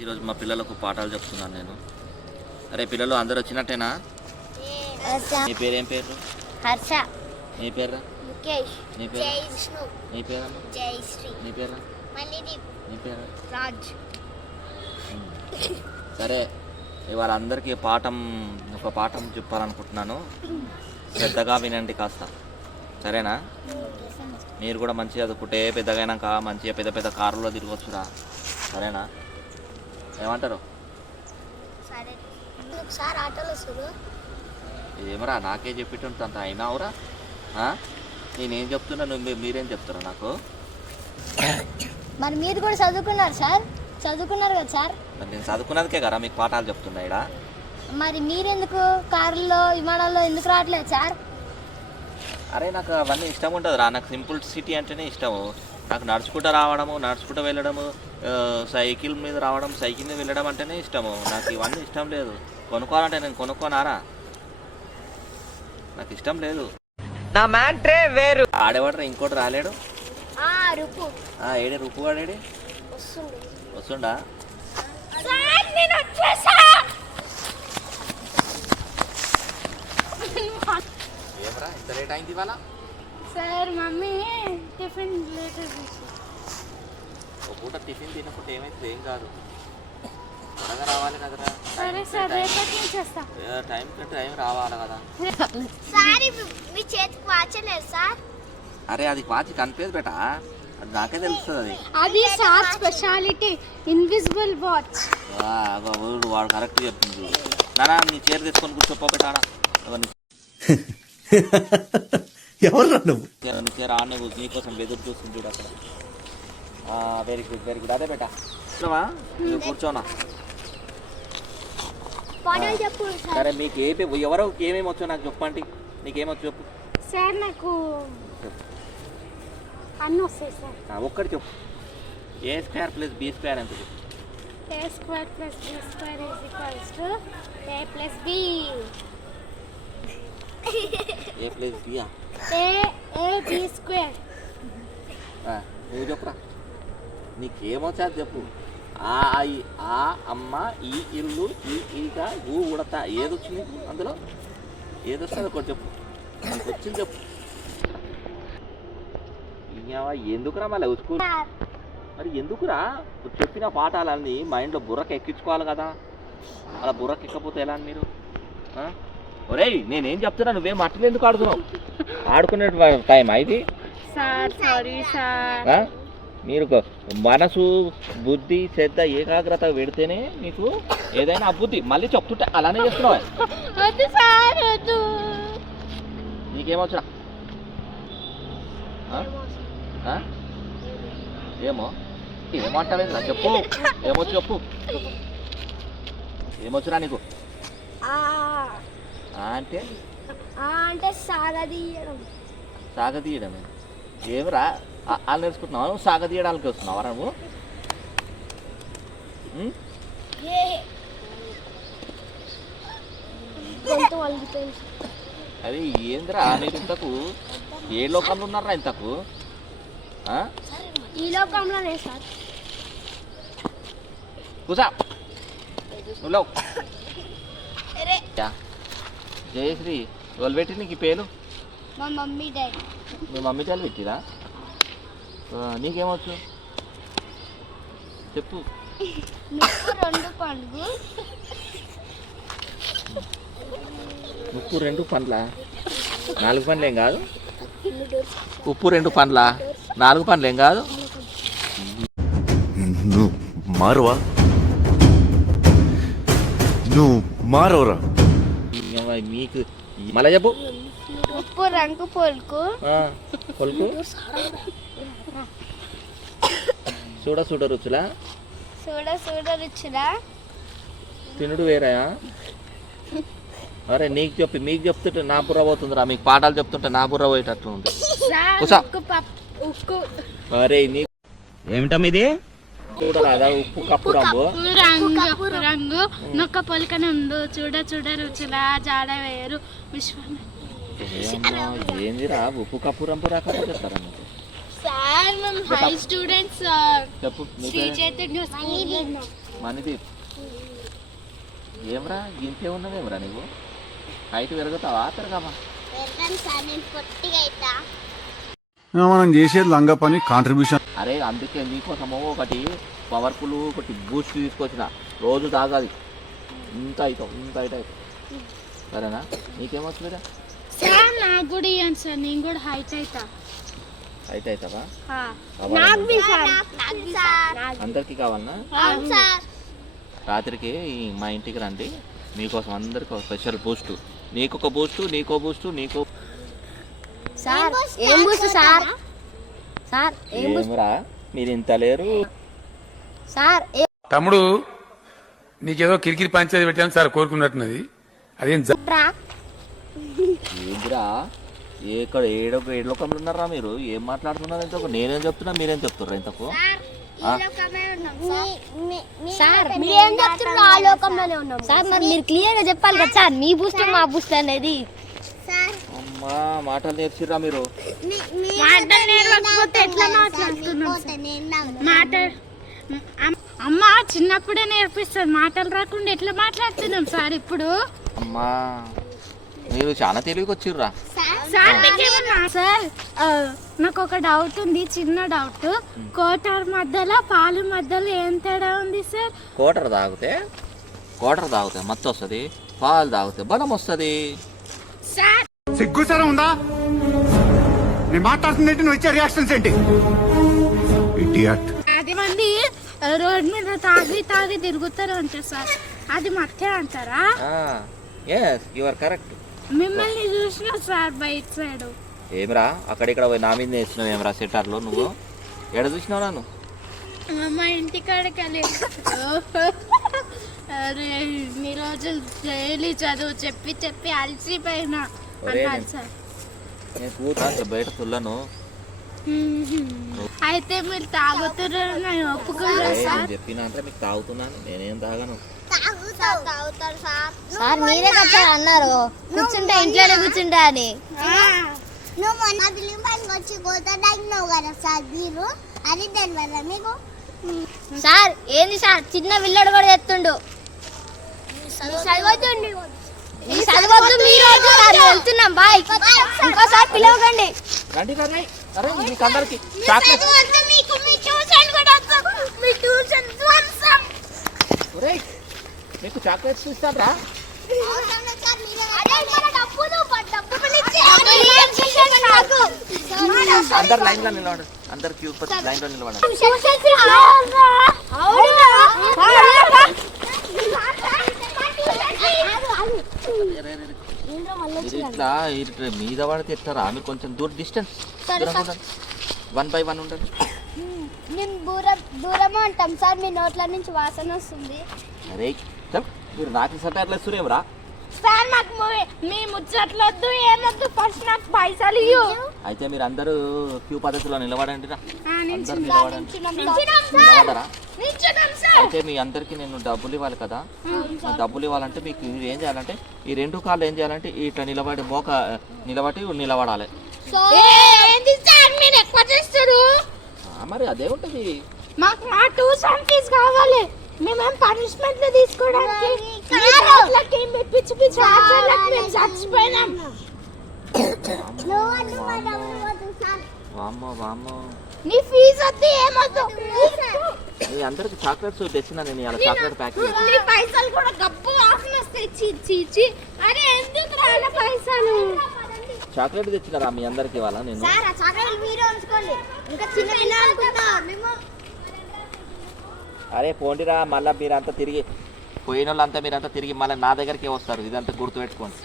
ఈరోజు మా పిల్లలకు పాఠాలు చెప్తున్నాను నేను. అరే పిల్లలు అందరు వచ్చినట్టేనా? నీ పేరు ఏం పేరు? హర్ష. నీ పేరు? ముఖేష్. నీ పేరు? జై విష్ణు. నీ పేరు? జయశ్రీ. నీ పేరు? మల్లిదీప్. నీ పేరు? రాజ్. సరే, ఇవాళ అందరికీ ఒక పాఠం చెప్పాలనుకుంటున్నాను. శ్రద్ధగా వినండి కాస్త, సరేనా? మీరు కూడా మంచిగా చదువుకుంటే పెద్దగైనాక మంచిగా పెద్ద పెద్ద కారులో తిరగొచ్చురా, సరేనా? ఏమంటారు? సరే. ఒకసారి ఆటోలో వస్తారు. ఏమరా నాకే చెప్పిట్టు అంత అయినావురా? నేనేం చెప్తున్నా మీరేం చెప్తారా నాకు? మరి మీరు కూడా చదువుకున్నారు సార్, చదువుకున్నారు కదా సార్? మరి నేను చదువుకున్నదికే కదా మీకు పాఠాలు చెప్తున్నా ఇక్కడ. మరి మీరెందుకు కారులో విమానాల్లో ఎందుకు రావట్లేదు సార్? అరే నాకు అవన్నీ ఇష్టం ఉంటుంది రా. నాకు సింపుల్ సిటీ అంటేనే ఇష్టము. నాకు నడుచుకుంటూ రావడము, నడుచుకుంటూ వెళ్ళడము, సైకిల్ మీద రావడం, సైకిల్ మీద వెళ్ళడం అంటేనే ఇష్టము. నాకు ఇవన్నీ ఇష్టం లేదు. కొనుక్కోవాలంటే నేను కొనుక్కోనారా? నాకు ఇష్టం లేదు. నా మ్యాట్రే వేరు. ఆడేవాడు ఇంకోటి రాలేడు. ఏడే రూపు వాడేడి వస్తుండా? ఏమరా ఇంత లేట్ అయింది ఇవాళ? Sir mummy tiffin late. ఒక పూట టిఫిన్ తినకుంటే ఏమైతుంది? ఏం కాదు, త్వరగా రావాలి కదరా. సరే సార్, రేపటి నుంచి వస్తా. టైం రావాలి కదా. సార్ మీ చేతికి వాచలేదు సార్? అరే అది వాచ్ కనిపేది బేటా, అది నాకే తెలుస్తుంది. అది సార్ స్పెషాలిటీ, ఇన్విజిబుల్ వాచ్. వాడు కరెక్ట్ చెప్తుంది. నానా నీ చీర తీసుకొని కూర్చోపో బేటాడా. ఎవరు నువ్వు? నీ చీర ఆడనే నీకోసం ఎదురు చూస్తుంది చూడు అక్కడ. Very good very good. అదే బేటా కూర్చోనా. సరే మీకు ఎవరో ఏమేమి వచ్చో నాకు చెప్పండి. నీకేమొచ్చు చెప్పు సార్. నాకు అన్నీ వస్తాయి సార్. ఒక్కటి చెప్పు. A square plus B square ఎంత? A square plus B square is equals to A plus B. A plus బియా? A B square. నువ్వు చెప్పురా, నీకేమొచ్చా చెప్పు. ఆ అమ్మ ఈ ఇల్లు ఈ ఈగ ఊ ఉడతా ఏదొచ్చింది అందులో? ఏదొస్తుంది ఒకటి చెప్పు. నీకు వచ్చింది చెప్పు. ఎందుకురా మళ్ళీ ఉసుకు? మరి ఎందుకురా చెప్పిన పాఠాలన్నీ మైండ్లో బుర్రకు ఎక్కించుకోవాలి కదా. అలా బుర్రకు ఎక్కపోతే ఎలా మీరు? ఒరేయ్ నేనేం చెప్తున్నా, నువ్వేం మట్టిలో ఎందుకు ఆడుతున్నావు? ఆడుకునే టైం ఇది. మీరు మనసు బుద్ధి శ్రద్ధ ఏకాగ్రత పెడితేనే మీకు ఏదైనా అబుద్ధి. మళ్ళీ చెప్తుంటే అలానే చేస్తున్నావా? నీకేమొచ్చా? ఏమో ఏమంటావేంద్రా చెప్పు. ఏమొచ్చు చెప్పు. ఏమొచ్చురా నీకు? అంటే అంటే సాగదీయడం. సాగదీయడమే ఏమిరా? వాళ్ళు నేర్చుకుంటున్నావు, నువ్వు సాగదీయడానికి వస్తున్నావా నువ్వు? అది ఏంద్రా మీరు ఇంతకు ఏ లోకంలో ఉన్నారా ఇంతకు? ఈ లోకంలోనే సార్. కూసా నువ్వు. జయశ్రీ వాళ్ళు పెట్టి నీకు ఈ పేరు? మా మమ్మీ డాడీ. మీ మమ్మీ డాడీ పెట్టిరా? నీకేమొచ్చు చెప్పు. రెండు పండ్లు. ఉప్పు 2 పండ్ల? 4 పండ్లు ఏం కాదు. ఉప్పు 2 పండ్ల 4 పండ్లు ఏం కాదు. నువ్వు మారువా? నువ్వు మారవరా? మీకు మళ్ళా చెప్పు. ఉప్పు రంగు పొలుకు. పొలుకు చూడ చూడ రుచులా? చూడ రుచులా. తినుడు వేరయా? అరే నీకు చెప్పి మీకు చెప్తుంటే నా బుర్ర పోతుందిరా. మీకు పాఠాలు చెప్తుంటే నా బుర్ర పోయేటట్లు ఉంది. అరే నీ ఏమిటమ్మిది? చూడరాదా ఉప్పు కప్పు రంగు? రంగు నొక్క పొలికనే ఉందో చూడ రుచులా జాడ వేరు విశ్వం. ఏందిరా ఉప్పు కప్పు రంపు రాకపోతే చెప్తారా మీకు? సార్ మేము హై స్టూడెంట్స్ చెప్పు నీ శ్రీ పేరు? చైతన్య స్కూల్. మణిదీప్. ఏమ్రా ఇంతే ఉన్నదేమ్రా నువ్వు హైట్ పెరుగుతావా పెరగమా? మనం చేసేది లంగా పని కాంట్రిబ్యూషన్. అరే అందుకే నీకోసము ఒకటి పవర్ఫుల్ ఒకటి బూస్ట్ తీసుకొచ్చిన, రోజు తాగాలి. ఇంత అవుతావు సరేనా? నీకేమవుతుందిరా? సార్ నాకు కూడా ఇవ్వండి సార్, నేను కూడా హైట్ అవుతా. హైట్ అవుతావా? కావాలా? అందరికి కావాలనా? రాత్రికి మా ఇంటికి రండి, మీకోసం అందరికి ఒక స్పెషల్ బూస్ట్. నీకొక బూస్ట్, నీకో బూస్ట్, నీకో. సార్ ఏం బూస్ట్ సార్? సార్ ఏం బూస్ట్ ఏమరా మీరు ఇంత లేరు? సార్? తమ్ముడు నీకేదో కిరికిరి పంచేది పెట్టాను సార్ కోరుకున్నట్టున్నది. అదేం ఏందిరా ఏక్కడ ఏడొకళ్ళు ఉన్నారా మీరు? ఏం మాట్లాడుతున్నారు ఇంతకు? నేనేం చెప్తున్నా మీరేం చెప్తున్నారు ఇంతకు? సార్ మీరేం చెప్తున్నారు? ఆ లోకంలోనే ఉన్నాం సార్. మరి మీరు క్లియర్ గా చెప్పాలి కదా సార్, మీ బూస్ట్ మా బూస్ట్ అనేది. అమ్మా మాటలు నేర్చిర్రా మీరు? మాటలు నేర్వకపోతే ఎట్లా మాట్లాడుతున్నాం మాట? అమ్మ చిన్నప్పుడే నేర్పిస్తుంది, మాటలు రాకుండా ఎట్లా మాట్లాడుతున్నాం సార్ ఇప్పుడు? అమ్మా మీరు చాలా తెలివికి వచ్చిర్రా. సార్ సార్ నాకు ఒక డౌట్ ఉంది, చిన్న డౌట్. కోటర్ మధ్యలో పాలు మధ్యలో ఏం తేడా ఉంది సార్? కోటర్ తాగితే మత్తు వస్తుంది, పాలు తాగితే బలం వస్తుంది. సార్ సిగ్గుసరం ఉందా? నేను మాట్లాడుతుంది ఏంటి, నువ్వు ఇచ్చే రియాక్షన్స్ ఏంటి? ఇడియట్. 10 మంది రోడ్ మీద తాగి తిరుగుతారు అంటే సార్, అది మత్తే అంటారా? Yes you are correct. మిమ్మల్ని చూసిన సార్ బయట సైడ్. ఏమిరా అక్కడిక్కడ పోయి నా మీద నేర్చినావు ఏమరా సెటర్లో? నువ్వు ఎడ చూసినావు నన్ను? మా ఇంటికాడికి వెళ్ళి అరే ఇన్ని రోజులు డైలీ చదువు చెప్పి అలసిపోయినా అన్నారు సార్. నేను కూతా బయట తుల్లను. అయితే మీరు తాగుతున్నారు నేను ఒప్పుకోలేదు సార్. నేను చెప్పినా అంటే మీకు తాగుతున్నాను, నేనేం తాగను. సార్ మీరే కదా సార్ అన్నారు కూర్చుంటే ఇంట్లోనే కూర్చుంటా అని. నువ్వు మొన్న బిల్లింగ్ వచ్చి కోతడాగినావు కదా సార్, మీరు అది తెలియదా మీకు? సార్ ఏంది సార్, చిన్న విల్లడు కూడా ఎత్తుండు. చదవద్దండి. ఈ చదవద్దు, మీరు వెళ్తున్నాం బాయ్. ఇంకోసారి పిలవకండి. రండి రండి. అరే మీకు అందరికి చాక్లెట్. ఒరేయ్ మీకు చాక్లెట్స్ ఇస్తారా? అందరు లైన్ లో నిలబడు, అందరు క్యూ లైన్ లో నిలబడాలి. ఇట్లా మీద పడితే ఎట్టారా? మీరు కొంచెం డిస్టెన్స్ 1 by 1 ఉంటుంది. మేము దూరమే ఉంటాం సార్, మీ నోట్ల నుంచి వాసన వస్తుంది. అరే చల్, మీరు నాకు సటార్లు ఇస్తురేమరా? సార్ నాకు మీ ముచ్చట్లొద్దు ఏమొద్దు, ఫస్ట్ నాకు పైసలు ఇవ్వు. అయితే మీరు అందరూ క్యూ పద్ధతిలో నిలబడండి రా. అందరు నిలబడండి. నిలబడరా? అయితే మీ అందరికి నేను డబ్బులు ఇవ్వాలి కదా. డబ్బులు ఇవ్వాలంటే మీకు మీరు ఏం చేయాలంటే ఈ 2 కాళ్ళు ఏం చేయాలంటే ఇట్లా నిలబడి నిలబడాలి. ఎక్కువ చేస్తారు మరి అదే ఉంటుంది. మాకు మా ట్యూషన్ ఫీజు కావాలి, మేమేం పనిష్మెంట్ తీసుకోవడానికి చచ్చిపోయినాం. వామ్మో వామ్మో, నీ ఫీజు వద్దు ఏమొద్దు, మీ అందరికి చాక్లెట్స్ తెచ్చిన నేను ఇలా చాక్లెట్ ప్యాకెట్. నీ పైసలు కూడా గప్పు వాసన వస్తాయి. చీ అరే ఎందుకు రాలే పైసలు? చాక్లెట్ తెచ్చినారా మీ అందరికి ఇవాళ నేను? సార్ ఆ చాక్లెట్ మీరే ఉంచుకోండి, ఇంకా చిన్న పిల్ల అనుకుంటా మేము. అరే పోండిరా, మళ్ళీ మీరంతా తిరిగి పోయిన వాళ్ళంతా మీరంతా తిరిగి మళ్ళీ నా దగ్గరికి వస్తారు. ఇదంతా గుర్తుపెట్టుకోండి.